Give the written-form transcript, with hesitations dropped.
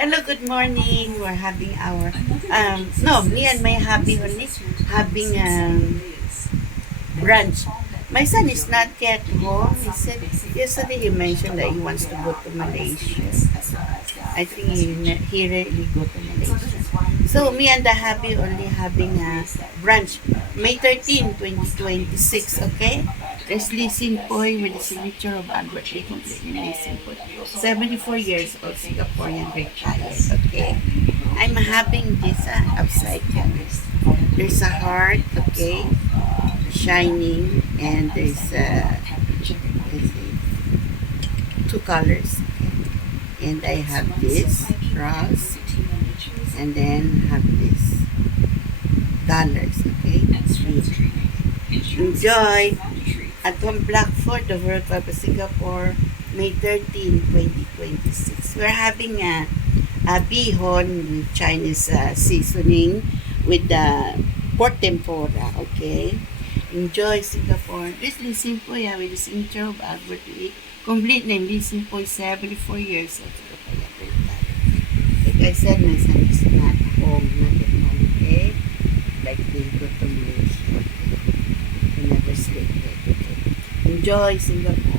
Hello, good morning. We're having our no, me and my hubby only having brunch. My son is not yet home. He said yesterday he mentioned that he wants to go to Malaysia. I think he really go to Malaysia. So me and the hubby only having a brunch May 13, 2026. Okay. There's Lee Sin Poy with the signature of Albert Lee, completely Lee Sin Poy. 74 years old Singaporean retired. Okay. I'm having this upside down. There's a heart, okay, shining, and there's two colors. And I have this cross, and then have this dollars, okay? Enjoy! At Home Blackford, the World Cup of Singapore, May 13, 2026. We're having a bihon with Chinese seasoning with the pork tempura, okay? Enjoy Singapore. This Lee Sin Poy with the signature of Albert Lee. Complete name Lee Sin Poy, 74 years old. Like I said, my son is not home, not at home, okay? Like they go to Malaysia. He never stayed here, okay? Enjoy Singapore.